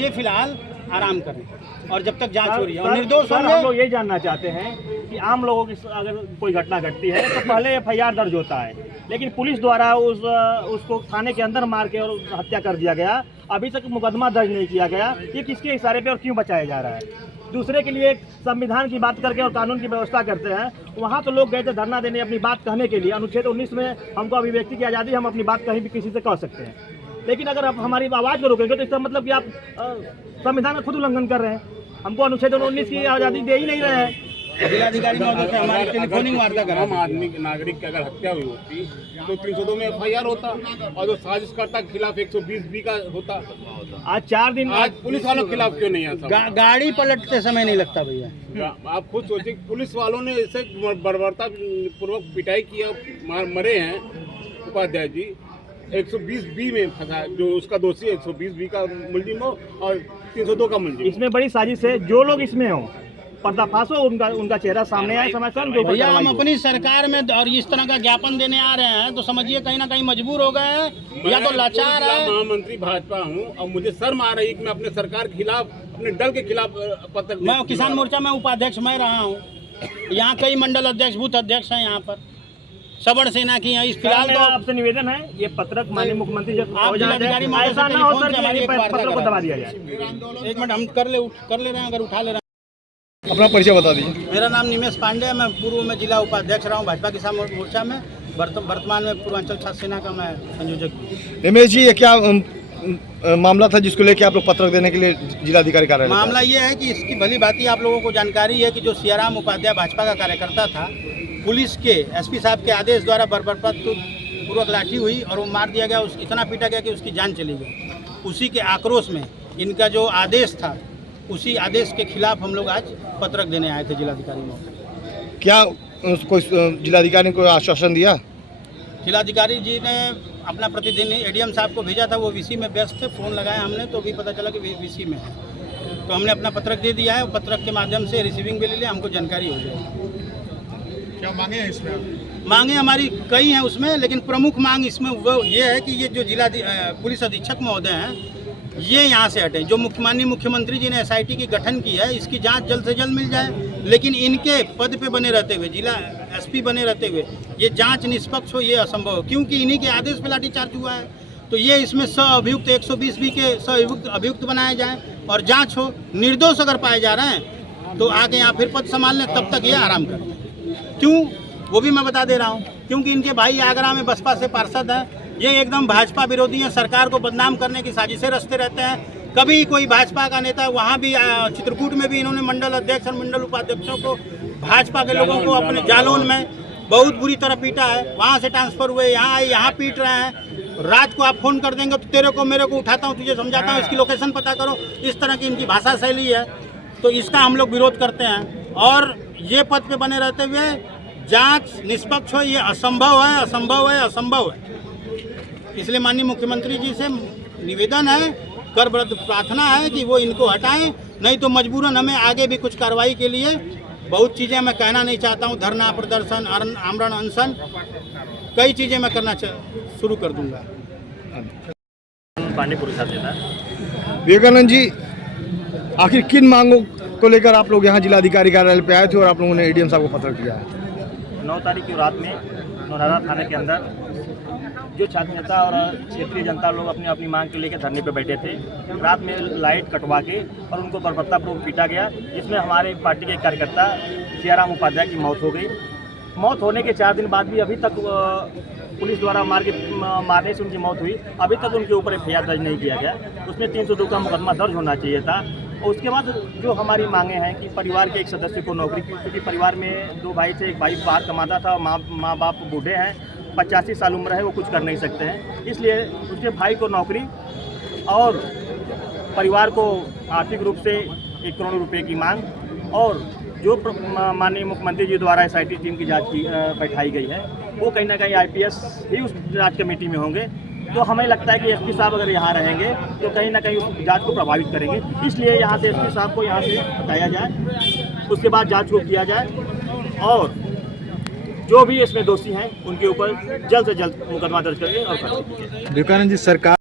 ये फिलहाल आराम करें और जब तक जांच हो रही है और निर्दोष सर, हम लोग ये जानना चाहते हैं कि आम लोगों की अगर कोई घटना घटती है तो पहले FIR दर्ज होता है, लेकिन पुलिस द्वारा उसको थाने के अंदर मार के और हत्या कर दिया गया। अभी तक मुकदमा दर्ज नहीं किया गया। ये किसके इशारे पे और क्यों बचाया जा रहा है? दूसरे के लिए संविधान की बात करके और कानून की व्यवस्था करते हैं। वहाँ तो लोग गए थे धरना देने अपनी बात कहने के लिए। अनुच्छेद 19 में हमको अभिव्यक्ति की आज़ादी, हम अपनी बात कहीं भी किसी से कह सकते हैं। लेकिन अगर आप हमारी आवाज़ को रोकेंगे तो इसका मतलब कि आप संविधान का खुद उल्लंघन कर रहे हैं। हमको अनुच्छेद 19 की आज़ादी दे ही नहीं रहे हैं। जिलाधिकारी महोदय से हमारी टेलीफोनिक वार्ता करा। आम आदमी नागरिक की अगर हत्या हुई होती तो 302 में FIR होता और जो साजिशकर्ता के खिलाफ 120B का होता। आज 4 दिन आज पुलिस वालों के खिलाफ क्यों नहीं आता? गाड़ी पलटते समय नहीं लगता भैया। आप खुद सोचिए, पुलिस वालों ने इसे बर्बरता पूर्वक पिटाई किया, मरे हैं उपाध्याय जी। 120B में फंसा, जो उसका दोषी है 120B का मुलजिम हो और 302 का मुलजिम। इसमें बड़ी साजिश है। जो लोग इसमें हो पर्दाफाश हो, उनका चेहरा सामने आए, समय से भैया हम अपनी सरकार में और इस तरह का ज्ञापन देने आ रहे हैं तो समझिए कहीं ना कहीं मजबूर हो गए हैं या तो लाचार है। महामंत्री भाजपा हूँ और मुझे शर्म आ रही है कि मैं अपने सरकार के खिलाफ, अपने दल के खिलाफ पत्र। मैं किसान मोर्चा में उपाध्यक्ष मैं रहा हूँ। यहाँ कई मंडल अध्यक्ष, बूथ अध्यक्ष हैं यहाँ पर सवर्ण सेना की हैं। इस फिलहाल तो आपसे निवेदन है, ये पत्रक माननीय मुख्यमंत्री जब आप जिलाधिकारी ऐसा ना हो सर कि पत्रक को दबा दिया जाए। एक मिनट हम कर ले रहे हैं, अगर उठा ले रहे हैं। अपना परिचय बता दीजिए। मेरा नाम निमेश पांडे है। मैं पूर्व में जिला उपाध्यक्ष रहा हूँ भाजपा किसान मोर्चा में। वर्तमान में पूर्वांचल छात्र सेना का मैं संयोजक हूँ। निमेश जी, ये क्या मामला था जिसको लेके आप लोग पत्रक देने के लिए जिलाधिकारी कार्यालय? मामला ये है कि इसकी भली भांति आप लोगों को जानकारी है कि जो सियाराम उपाध्याय भाजपा का कार्यकर्ता था, पुलिस के SP साहब के आदेश द्वारा बर्बरपूर्वक लाठी हुई और वो मार दिया गया। इतना पीटा गया कि उसकी जान चली गई। उसी के आक्रोश में इनका जो आदेश था, उसी आदेश के खिलाफ हम लोग आज पत्रक देने आए थे जिलाधिकारी में। क्या उसको जिलाधिकारी ने कोई आश्वासन दिया? जिलाधिकारी जी ने अपना प्रतिनिधि ADM साहब को भेजा था, वो VC में व्यस्त थे। फ़ोन लगाया हमने तो भी पता चला कि VC में है। तो हमने अपना पत्रक दे दिया है। पत्रक के माध्यम से रिसीविंग भी ले लिया, हमको जानकारी हो जाएगी। क्या मांगे हैं इसमें? मांगे हमारी कई हैं उसमें, लेकिन प्रमुख मांग इसमें वो ये है कि ये जो पुलिस अधीक्षक महोदय हैं, ये यहाँ से हटें। जो माननीय मुख्यमंत्री जी ने SIT की गठन की है, इसकी जांच जल्द से जल्द मिल जाए। लेकिन इनके पद पे बने रहते हुए, जिला SP बने रहते हुए, ये जांच निष्पक्ष हो, ये असंभव हो, क्योंकि इन्हीं के आदेश पे लाठीचार्ज हुआ है। तो ये इसमें अभियुक्त 120B के अभियुक्त बनाए जाएं और जांच हो। निर्दोष अगर पाए जा रहे हैं तो आगे यहाँ फिर पद संभाल लें, तब तक ये आराम करें। क्यों, वो भी मैं बता दे रहा हूँ। क्योंकि इनके भाई आगरा में बसपा से पार्षद हैं। ये एकदम भाजपा विरोधी हैं, सरकार को बदनाम करने की साजिशें रचते रहते हैं। कभी कोई भाजपा का नेता, वहाँ भी चित्रकूट में भी इन्होंने मंडल अध्यक्ष और मंडल उपाध्यक्षों को, भाजपा के लोगों को अपने जालौन में बहुत बुरी तरह पीटा है। वहाँ से ट्रांसफ़र हुए, यहाँ आए, यहाँ पीट रहे हैं। रात को आप फ़ोन कर देंगे तो तेरे को मेरे को उठाता हूँ, तुझे समझाता हूँ, इसकी लोकेशन पता करो। इस तरह की इनकी भाषा शैली है, तो इसका हम लोग विरोध करते हैं। और ये पद पे बने रहते हुए जांच निष्पक्ष हो, ये असंभव है, असंभव है, असंभव है। इसलिए माननीय मुख्यमंत्री जी से निवेदन है, करबद्ध प्रार्थना है कि वो इनको हटाएं, नहीं तो मजबूरन हमें आगे भी कुछ कार्रवाई के लिए बहुत चीज़ें मैं कहना नहीं चाहता हूँ। धरना, प्रदर्शन, आमरण अनशन, कई चीज़ें मैं करना शुरू कर दूंगा। विवेकानंद जी, आखिर किन मांगों को लेकर आप लोग यहाँ जिलाधिकारी कार्यालय पे आए थे और आप लोगों ने ADM साहब को पत्र दिया है? 9 तारीख की रात में नौरारा थाने के अंदर जो छात्र नेता और क्षेत्रीय जनता लोग अपनी अपनी मांग के लेकर धरने पे बैठे थे। रात में लाइट कटवा के और उनको बर्बरतापूर्वक पीटा गया, जिसमें हमारे पार्टी के कार्यकर्ता सियाराम उपाध्याय की मौत हो गई। मौत होने के 4 दिन बाद भी अभी तक पुलिस द्वारा मारने से उनकी मौत हुई। अभी तक उनके ऊपर FIR दर्ज नहीं किया गया। उसमें 302 का मुकदमा दर्ज होना चाहिए था। और उसके बाद जो हमारी मांगे हैं कि परिवार के एक सदस्य को नौकरी, क्योंकि परिवार में 2 भाई थे, एक भाई बाहर कमाता था, माँ बाप बूढ़े हैं, 85 साल उम्र है, वो कुछ कर नहीं सकते हैं। इसलिए उसके भाई को नौकरी और परिवार को आर्थिक रूप से 1 करोड़ रुपए की मांग, और जो माननीय मुख्यमंत्री जी द्वारा SIT टीम की जांच की बैठाई गई है, वो कहीं ना कहीं IPS ही उस जांच कमेटी में होंगे। तो हमें लगता है कि SP साहब अगर यहाँ रहेंगे तो कहीं ना कहीं उस जांच को प्रभावित करेंगे। इसलिए यहाँ से SP साहब को यहाँ से हटाया जाए, उसके बाद जांच को किया जाए और जो भी इसमें दोषी हैं उनके ऊपर जल्द से जल्द मुकदमा दर्ज करके और कार्रवाई की जाए। विवेकानंद जी, सरकार